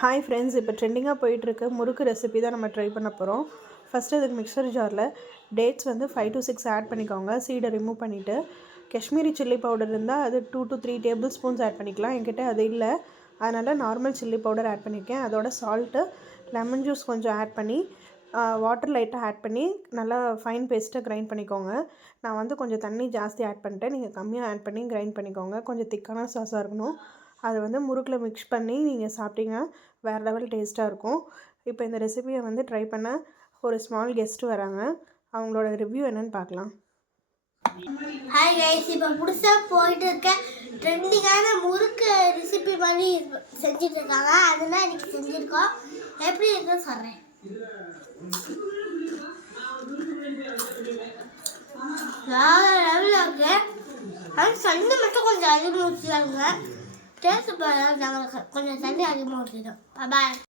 Hi friends, இப்போ ட்ரெண்டிங்காக போயிட்டுருக்க முறுக்கு ரெசிபி தான் நம்ம ட்ரை பண்ண போகிறோம். ஃபஸ்ட்டு அதுக்கு மிக்சர் ஜாரில் டேட்ஸ் வந்து 5 to 6 ஆட் பண்ணிக்கோங்க. சீடை ரிமூவ் பண்ணிவிட்டு காஷ்மீரி சில்லி பவுடர் இருந்தால் அது 2 to 3 டேபிள் ஸ்பூன்ஸ் ஆட் பண்ணிக்கலாம். என்கிட்ட அது இல்லை, அதனால் நார்மல் சில்லி பவுடர் ஆட் பண்ணியிருக்கேன். அதோட சால்ட்டு, லெமன் ஜூஸ் கொஞ்சம் ஆட் பண்ணி வாட்டர் லைட்டாக ஆட் பண்ணி நல்லா ஃபைன் பேஸ்ட்டாக கிரைண்ட் பண்ணிக்கோங்க. நான் வந்து கொஞ்சம் தண்ணி ஜாஸ்தி ஆட் பண்ணிட்டேன். நீங்கள் கம்மியாக ஆட் பண்ணி கிரைண்ட் பண்ணிக்கோங்க. கொஞ்சம் திக்கான சாஸாக இருக்கணும். அதை வந்து முறுக்கில் மிக்ஸ் பண்ணி நீங்கள் சாப்பிட்டீங்கன்னா வேறு லெவல் டேஸ்ட்டாக இருக்கும். இப்போ இந்த ரெசிபியை வந்து ட்ரை பண்ண ஒரு ஸ்மால் கெஸ்ட்டு வராங்க. அவங்களோட ரிவ்யூ என்னென்னு பார்க்கலாம். ஹாய் கைஸ், இப்போ புதுசாக போயிட்டு இருக்க ட்ரெண்டிங்கான முறுக்கு ரெசிபி மாதிரி செஞ்சுட்டு இருக்காங்க. அதெல்லாம் இன்னைக்கு செஞ்சுருக்கோம். எப்படி இருக்குன்னு சொல்கிறேன். லெவலில் இருக்கு. ஆனால் சண்டை மட்டும் கொஞ்சம் அதிகமாக ஊற்றிடாங்க. டேஸ்ட் நாங்கள் கொஞ்சம் தண்ணி அதிகமாக ஊற்றிட்டோம். பாய்.